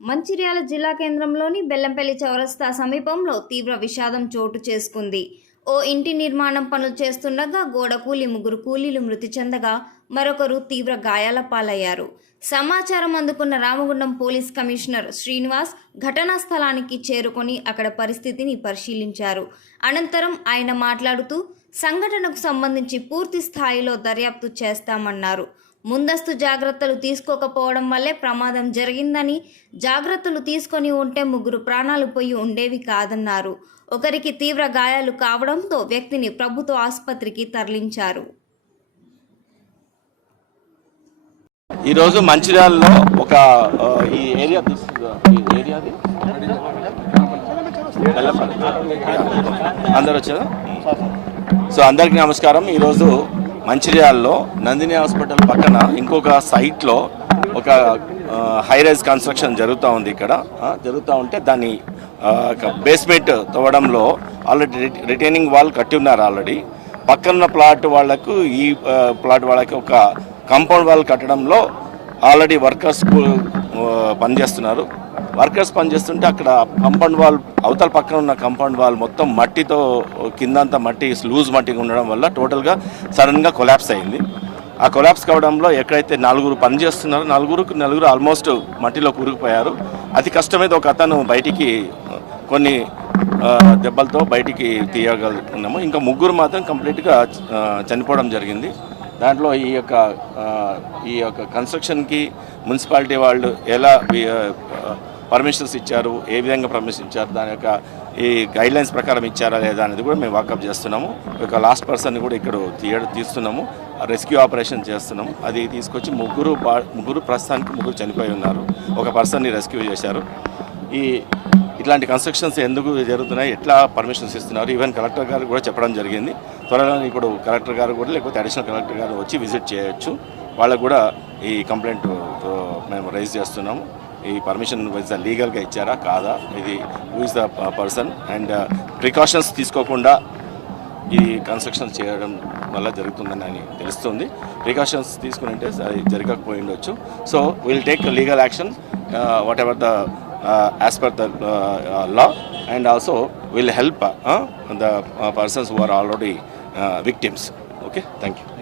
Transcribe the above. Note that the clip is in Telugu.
మంచిర్యాల జిల్లా కేంద్రంలోని బెల్లంపల్లి చౌరస్తా సమీపంలో తీవ్ర విషాదం చోటు చేసుకుంది. ఓ ఇంటి నిర్మాణం పనులు చేస్తుండగా గోడ కూలి ముగ్గురు కూలీలు మృతి చెందగా మరొకరు తీవ్ర గాయాల పాలయ్యారు. సమాచారం అందుకున్న రామగుండం పోలీస్ కమిషనర్ శ్రీనివాస్ ఘటనా స్థలానికి చేరుకొని అక్కడ పరిస్థితిని పరిశీలించారు. అనంతరం ఆయన మాట్లాడుతూ సంఘటనకు సంబంధించి పూర్తి స్థాయిలో దర్యాప్తు చేస్తామన్నారు. ముందస్తు జాగ్రత్తలు తీసుకోకపోవడం వల్లే ప్రమాదం జరిగిందని జాగ్రత్తలు తీసుకొని ఉంటే ముగ్గురు ప్రాణాలు పోయి ఉండేవి కాదన్నారు. ఒకరికి తీవ్ర గాయాలు కావడంతో వ్యక్తిని ప్రభుత్వ ఆసుపత్రికి తరలించారు. ఈరోజు మంచిర్యాలలో ఒక ఈ ఏరియా ఈ ఏరియాది అందరు వచ్చారా సో అందరికీ నమస్కారం. ఈరోజు మంచిర్యాలలో నందిని హాస్పిటల్ పక్కన ఇంకొక సైట్లో ఒక హై రైజ్ కన్స్ట్రక్షన్ జరుగుతూ ఉంది ఇక్కడ. జరుగుతూ ఉంటే దాన్ని బేస్మెంట్ తవ్వడంలో ఆల్రెడీ రిటైనింగ్ వాల్ కట్టి ఉన్నారు ఆల్రెడీ. పక్కన ప్లాట్ వాళ్ళకు ఈ ప్లాట్ వాళ్ళకి ఒక కాంపౌండ్ వాల్ కట్టడంలో ఆల్రెడీ వర్కర్స్ పనిచేస్తున్నారు వర్కర్స్ పనిచేస్తుంటే అక్కడ కంపౌండ్ వాల్ అవతల పక్కన ఉన్న కంపౌండ్ వాల్ మొత్తం మట్టితో కిందంతా మట్టి లూజ్ మట్టిగా ఉండడం వల్ల టోటల్గా సడన్గా కొలాప్స్ అయింది. ఆ కొలాప్స్ కావడంలో ఎక్కడైతే నలుగురు పనిచేస్తున్నారో నలుగురు నలుగురు ఆల్మోస్ట్ మట్టిలో కూరుకుపోయారు అతి కష్టమైతే ఒక అతను బయటికి కొన్ని దెబ్బలతో బయటికి తీయగలుగుతున్నాము. ఇంకా ముగ్గురు మాత్రం కంప్లీట్గా చనిపోవడం జరిగింది. దాంట్లో ఈ యొక్క ఈ యొక్క కన్స్ట్రక్షన్కి మున్సిపాలిటీ వాళ్ళు ఎలా పర్మిషన్స్ ఇచ్చారు ఏ విధంగా పర్మిషన్ ఇచ్చారు దాని యొక్క ఈ గైడ్లైన్స్ ప్రకారం ఇచ్చారా లేదా అనేది కూడా మేము వాకప్ చేస్తున్నాము. ఒక లాస్ట్ పర్సన్ కూడా ఇక్కడ తీయ తీస్తున్నాము. రెస్క్యూ ఆపరేషన్ చేస్తున్నాము. అది తీసుకొచ్చి ముగ్గురు బా ముగ్గురు ప్రస్తుతానికి ముగ్గురు చనిపోయి ఉన్నారు. ఒక పర్సన్ని రెస్క్యూ చేశారు. ఈ ఇట్లాంటి కన్స్ట్రక్షన్స్ ఎందుకు జరుగుతున్నాయి? ఎట్లా పర్మిషన్స్ ఇస్తున్నారు? ఈవెన్ కలెక్టర్ గారు కూడా చెప్పడం జరిగింది. త్వరలో ఇప్పుడు కలెక్టర్ గారు కూడా లేకపోతే అడిషనల్ కలెక్టర్ గారు వచ్చి విజిట్ చేయొచ్చు. వాళ్ళకు కూడా ఈ కంప్లైంట్ మేము రైజ్ చేస్తున్నాము. ఈ పర్మిషన్ వైజ్ లీగల్గా ఇచ్చారా? కాదా? ఇది who is the person and precautions తీసుకోకుండా ఈ కన్స్ట్రక్షన్ చేయడం వల్ల జరుగుతుందని అని తెలుస్తుంది. ప్రికాషన్స్ తీసుకుని అంటే అది జరగకపోయి ఉండొచ్చు. So will take legal action whatever the Uh, as per the uh, uh, law and also will help the persons who are already victims. Okay, thank you.